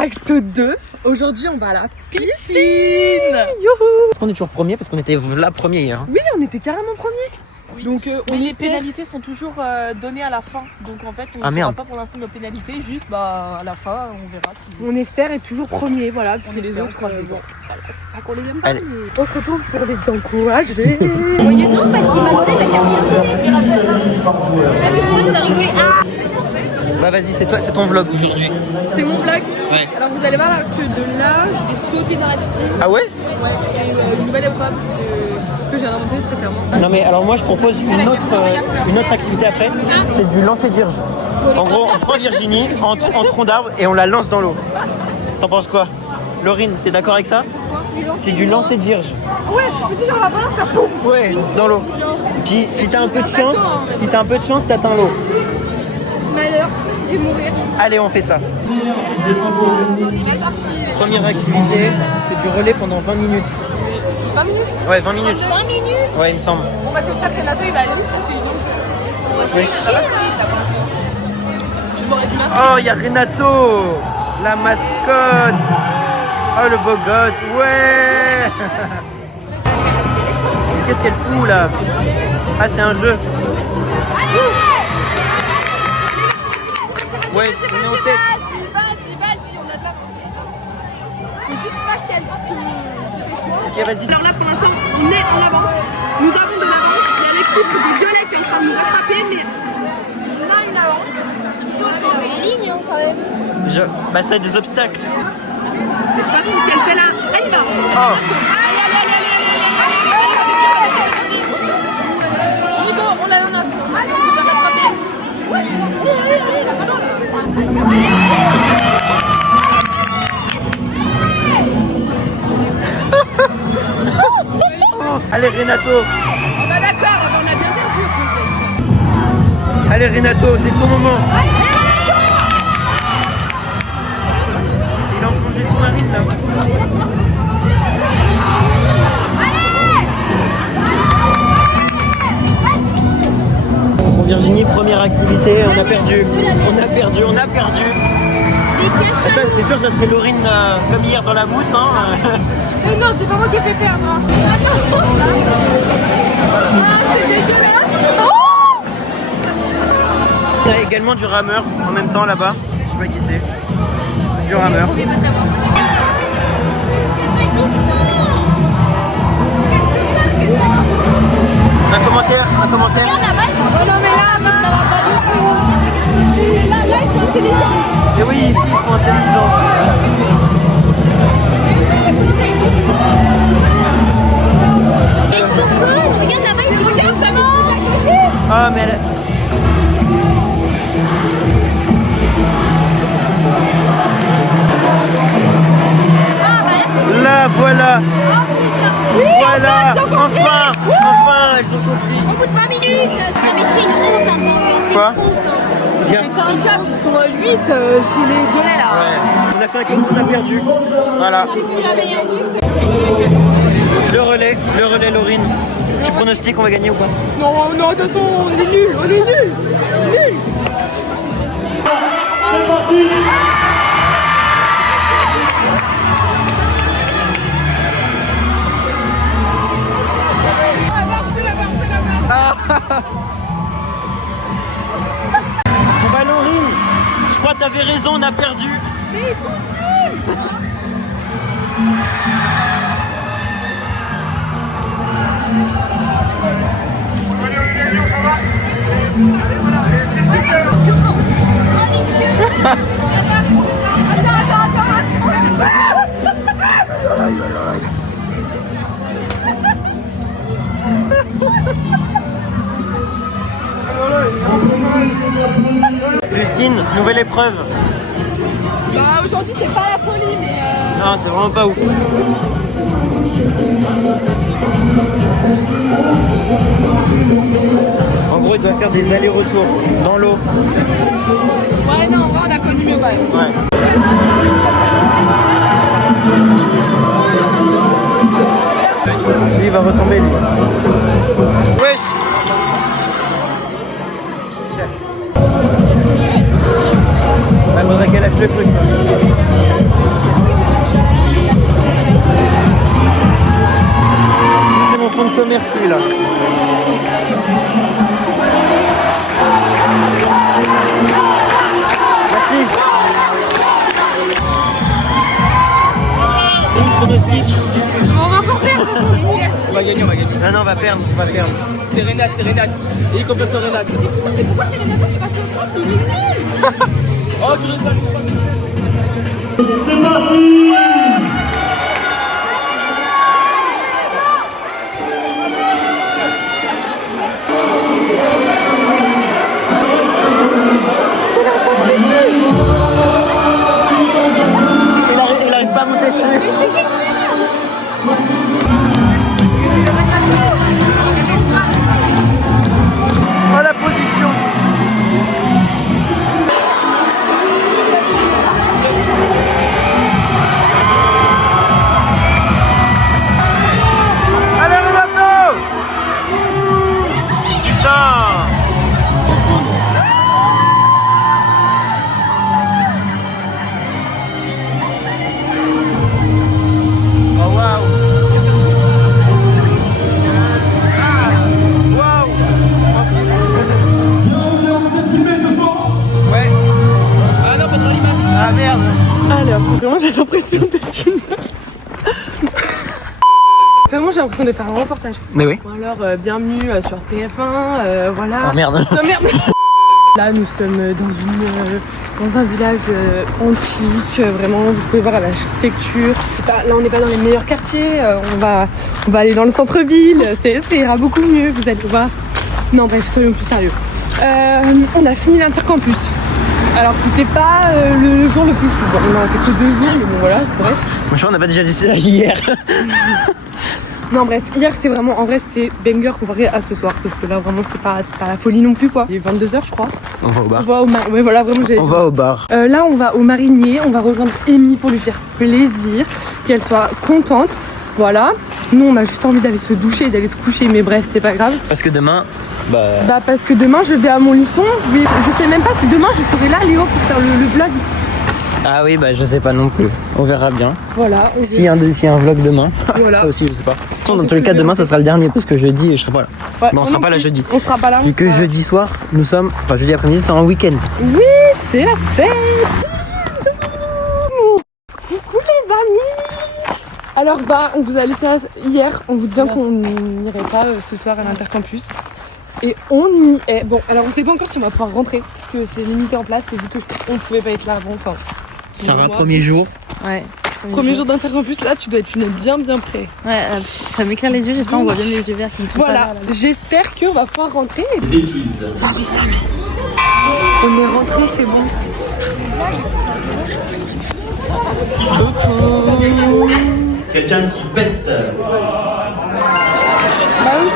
Acte 2. Aujourd'hui, on va à la piscine. Est-ce qu'on est toujours premier? Parce qu'on était là premier hier. Oui, on était carrément premier. Oui. Donc, les pénalités sont toujours données à la fin. Donc en fait, on ne saura pas pour l'instant nos pénalités. Juste à la fin, on verra. On espère être toujours premier, voilà, parce On que les espère, autres, voilà, c'est pas qu'on les aime pas. Allez. Mais on se retrouve pour les encourager. Non, parce qu'il m'a demandé de faire Ah, mais c'est ça, vous avez rigolé. Ah! Bah vas-y, c'est toi, c'est ton vlog aujourd'hui. C'est mon vlog. Ouais. Alors vous allez voir que de là, je vais sauter dans la piscine. Ah ouais? Ouais, c'est une nouvelle épreuve que j'ai inventée très clairement. Non mais alors moi je propose une autre activité après, c'est du lancer de virge. En gros, on prend Virginie en tronc d'arbre et on la lance dans l'eau. T'en penses quoi? Laurine, t'es d'accord avec ça? C'est du lancer de virge. Ouais, c'est genre la balance, ça boum. Ouais, dans l'eau. Puis si t'as un peu de chance, t'atteins l'eau. Malheur, je vais mourir. Allez, on fait ça. Première activité, c'est du relais pendant 20 minutes. C'est 20 minutes. Ouais, 20 minutes. 20 minutes. Ouais, il me semble. On va j'espère que Renato il va aller vite parce qu'il va pas très vite là pour l'instant. Tu m'aurais du masque. Oh, il y a Renato, la mascotte. Oh, le beau gosse, ouais. Qu'est-ce qu'elle fout là? Ah, c'est un jeu. Ouais, on est en tête. Vas-y, on a de la force. Faut juste pas qu'elle se Ok, vas-y. Alors là pour l'instant on est en avance. Nous avons de l'avance. Il y a l'équipe des violets qui est en train de nous rattraper, mais on a une avance. Ils ont les lignes quand même. Bah, ça a des obstacles. C'est pas tout ce qu'elle fait là. Elle y va. Oh. On est bon, on l'a en notre. Allez, on va rattraper. Allez Renato. Bah d'accord, on a bien perdu. Allez Renato, c'est ton moment. Il est en plongée sous-marine là. Bon Virginie, première activité, on a perdu. Ça, c'est sûr, ça serait Laurine comme hier dans la mousse. Hein. Mais non, c'est pas moi qui ai fait perdre. Il y a également du rameur en même temps là-bas. Je sais pas qui c'est. Du rameur. Vous pouvez pas savoir. Un commentaire. Regarde là-bas, Oh non, mais là, là, ils sont intelligents. Et oui, ils sont intelligents. Ils sont cons. Regarde là-bas, ils sont doucement. Ah mais elle... Ah bah là, c'est Là, voilà. Oh putain. Voilà. Enfin, elles ont compris. Au bout de 20 minutes. Non mais c'est une honte hein, devant eux. C'est Quoi? une honte. Hein. Tiens. ils sont 8 chez les violets là. Ouais. On a fait un compte, on a perdu. Voilà. Le relais Laurine. Tu pronostiques on va gagner ou pas? Non, de toute façon, on est nuls. Nul. C'est parti. Bon bah Laurine, je crois que t'avais raison, on a perdu. Mais ils sont nuls. Justine, nouvelle épreuve. Bah aujourd'hui c'est pas la folie, mais Non, c'est vraiment pas ouf. En gros, il doit faire des allers-retours dans l'eau. ouais non, en vrai on a connu mieux quand même. Ouais. Lui, il va retomber, lui. Wesh! Il faudrait qu'elle lâche le truc. merci là. Merci. Et une pronostic. On va encore perdre, on est nuls. On va gagner, on va gagner. Ah non, on va perdre, on va perdre. C'est Renate, c'est Renate. Et confiance en Renate. Mais pourquoi c'est Renato qui passe au temps qu'il est nul? Oh, tu restes là. C'est parti. Il arrive pas à monter dessus. Oh la position. Allez Renato. Putain. Oh waouh. Waouh. Vous êtes filmés ce soir. Ouais. Ah non, pas de l'image. Ah merde. Alors, vraiment, j'ai l'impression d'être une. Vraiment, j'ai l'impression de faire un reportage. Mais oui. Ou alors, bienvenue sur TF1, voilà. Oh merde. Oh merde. Là, nous sommes dans un village antique, vraiment, vous pouvez voir l'architecture. Là, on n'est pas dans les meilleurs quartiers, on va aller dans le centre-ville, ça ira beaucoup mieux, vous allez voir. Non, bref, soyons plus sérieux. On a fini l'intercampus. Alors, c'était pas le jour le plus fou. Bon, on a fait que 2 jours, mais bon, voilà, c'est bref. Franchement, on n'a pas déjà dit ça hier. Non bref, hier c'était vraiment, en vrai c'était banger comparé à ce soir parce que là vraiment c'était pas la folie non plus quoi. Il est 22h je crois. On va au bar. On va au ouais, voilà, vraiment On va au bar. là on va au marinier, on va rejoindre Amy pour lui faire plaisir, qu'elle soit contente. Voilà. Nous on a juste envie d'aller se doucher et d'aller se coucher mais bref c'est pas grave. Parce que demain, Bah parce que demain je vais à Montluçon, mais je sais même pas si demain je serai là Léo pour faire le vlog. Ah oui, bah je sais pas non plus. On verra bien. Voilà. On S'il y a un vlog demain, Voilà. ça aussi je sais pas. Dans tous les cas, demain ça sera le dernier parce que jeudi je serai pas là. Ouais, Mais on sera pas là jeudi. On sera pas là. Vu que jeudi soir, nous sommes, enfin jeudi après-midi, c'est un week-end. Oui, c'est la fête. Coucou les amis. Alors bah on vous a laissé hier en vous disant qu'on n'irait pas ce soir à l'intercampus. Et on y est. Bon, alors on sait pas encore si on va pouvoir rentrer parce que c'est limité en place et vu que on pouvait pas être là avant. Enfin, Sarah, premier jour. Ouais. premier jour d'intercampus, là tu dois être bien prêt. Ouais, ça m'éclaire les yeux, j'espère qu'on voit bien les yeux verts qui ne sont pas Voilà, là. j'espère qu'on va pouvoir rentrer. Bêtise. On est rentré, c'est bon. Quelqu'un qui pète. Bah oui,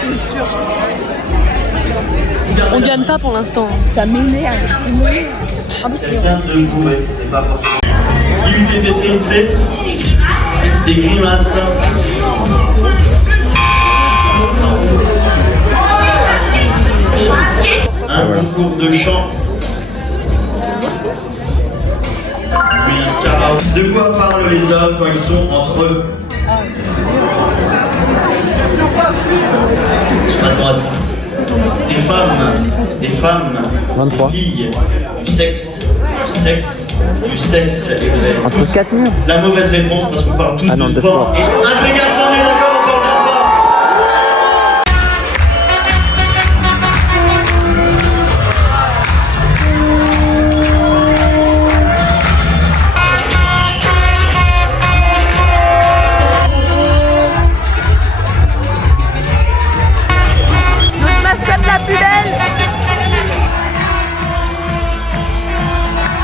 c'est sûr. On gagne pas pour l'instant. Ça m'énerve. Quelqu'un de bourré, c'est pas forcément. Qui eût été fait des grimaces. Un concours de chant. Oui, karaoké. De quoi parlent les hommes quand ils sont entre eux? Je m'attends à tout. Des femmes, 23. des filles, du sexe et vrai. Entre 4 murs. La mauvaise réponse parce qu'on parle tous Ah non, de de sport. sport. Et un vrai garçon, on est d'accord, on parle de sport.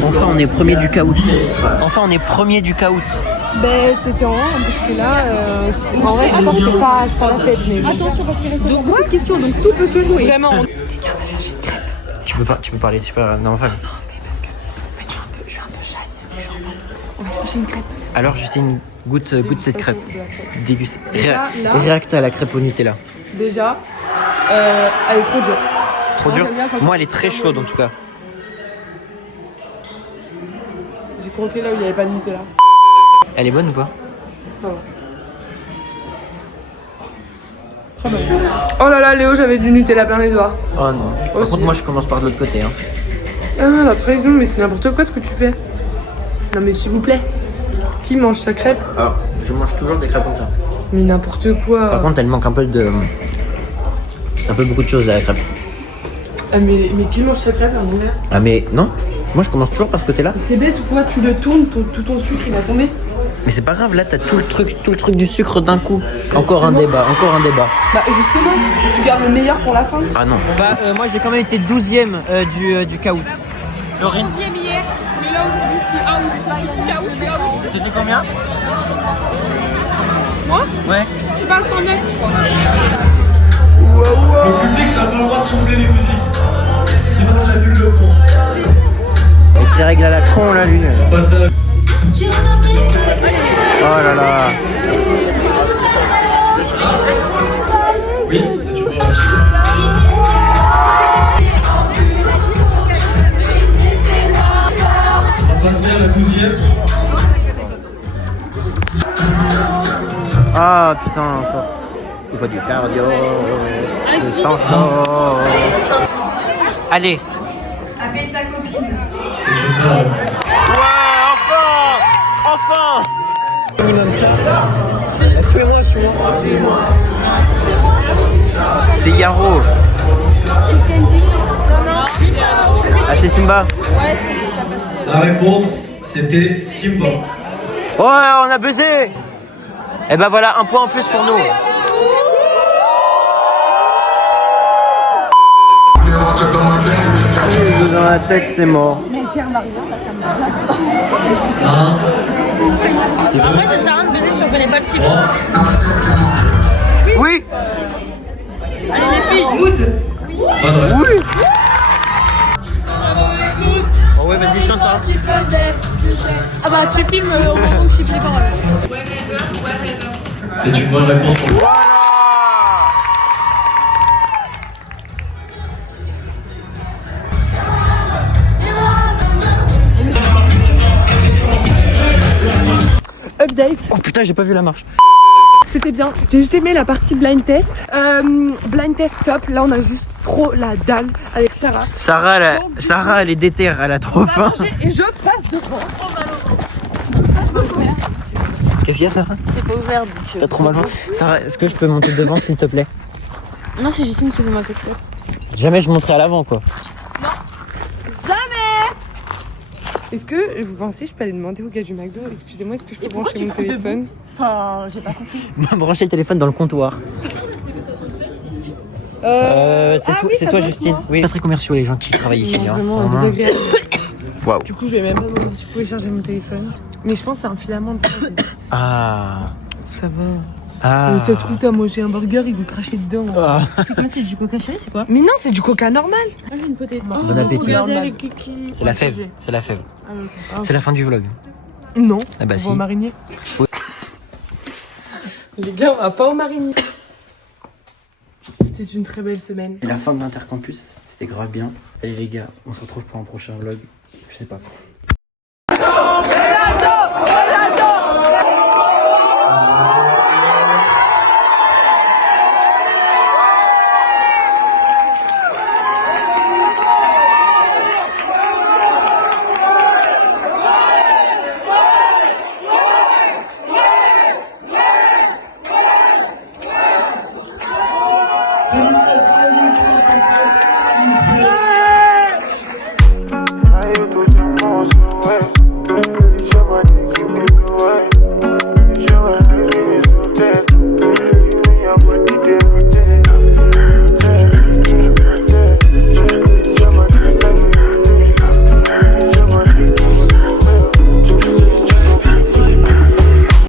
Enfin, on est premier du caout. Enfin, on est premier du caout. Ben c'était en un parce que là, en vrai, je pense que c'est pas la fête. Mais attention parce qu'il reste donc beaucoup de questions, donc tout peut se jouer. Vraiment. Tu peux parler super normal. Parce que en fait, je suis un peu shy. On va chercher une crêpe. Alors, Justine, goûte cette crêpe. Déguste. Déjà, là- Réacte à la crêpe au Nutella. Déjà, elle est trop dure. Trop Moi, dur. j'aime bien quand Moi, on elle est très chaude en tout cas. J'ai croqué là où il n'y avait pas de Nutella. Elle est bonne ou pas? Ça va. Oh là là, Léo, j'avais du Nutella plein les doigts. Oh non. Par Aussi. contre, moi je commence par de l'autre côté. Hein. Ah, la trahison, mais c'est n'importe quoi ce que tu fais. Non mais s'il vous plaît. Qui mange sa crêpe? Alors, je mange toujours des crêpes comme ça. Mais n'importe quoi. Par contre, elle manque un peu de. Un peu beaucoup de choses à la crêpe. Ah, mais qui mange sa crêpe à l'envers? Ah, mais non. Moi je commence toujours par ce côté-là. C'est bête ou quoi? Tu le tournes, tout ton sucre il va tomber. Mais c'est pas grave, là t'as tout le truc du sucre d'un coup. Encore un débat. Bah justement, tu gardes le meilleur pour la fin. Ah non. Bah, moi j'ai quand même été 12ème du caout. Laurine, 11e hier, mais là aujourd'hui je suis out. Je suis out. t'étais combien? Moi Ouais. Je suis pas à 109. Le public, t'as pas le droit de souffler les musiques. Sinon, j'allume le con. Avec ses règles à la con là, lui. On passe à la... Oh là là. Oui, c'est du bon. On va passer à la 12e. Ah putain, encore. Il faut du cardio. Du sang chaud. Allez. Appelle ta copine. C'est une bonne. Ouais, enfin. Minimum ça. Suis-moi. C'est Yaro. Ah, c'est Simba. Ouais, ça passait. La réponse, c'était Simba. Ouais, on a buzzé. Et ben voilà, un point en plus pour nous. Dans la tête, c'est mort. C'est En vrai, ça sert à rien de baiser si on connaît pas le titre. Oui. Allez, les filles, mood. Oui. Oh ouais, vas-y, chante ça. Ah bah tu filmes au moment où je sais les paroles. C'est une bonne réponse pour moi. Update. Oh putain, j'ai pas vu la marche. C'était bien. J'ai juste aimé la partie blind test. Blind test top. Là, on a juste trop la dalle avec Sarah. Sarah, elle est déterre, elle a trop faim. Et je passe devant. Qu'est-ce qu'il y a, Sarah? C'est pas ouvert donc. T'as trop mal. Sarah, est-ce que je peux monter devant, s'il te plaît? Non, c'est Justine qui veut ma cocotte. Jamais je monterai à l'avant, quoi. Est-ce que vous pensez que je peux aller demander au gars du McDo? Excusez-moi, est-ce que je peux brancher mon téléphone? Enfin, j'ai pas compris. Brancher le téléphone dans le comptoir. C'est toi, Justine. Oui. Pas très commerciaux, les gens qui travaillent ici. Non, Hein. vraiment Vraiment. désagréable. Waouh. Du coup, je vais même pas demander si je pouvais charger mon téléphone. Mais je pense que c'est un filament de ça. Ah. Ça va. Ah. Ça se trouve, t'as mangé un burger, ils vont cracher dedans. Ah. C'est quoi, c'est du coca chéri, c'est quoi? Mais non, c'est du coca normal. Ah, j'ai une potée. Bon appétit. Regardez les C'est la fève. C'est la fève. Ah, C'est la fin du vlog. non, Ah bah on si. va au marinier. Ouais. Les gars, on va pas au marinier. C'était une très belle semaine. La fin de l'Intercampus, c'était grave bien. Allez les gars, on se retrouve pour un prochain vlog. Je sais pas quand. Félicitations.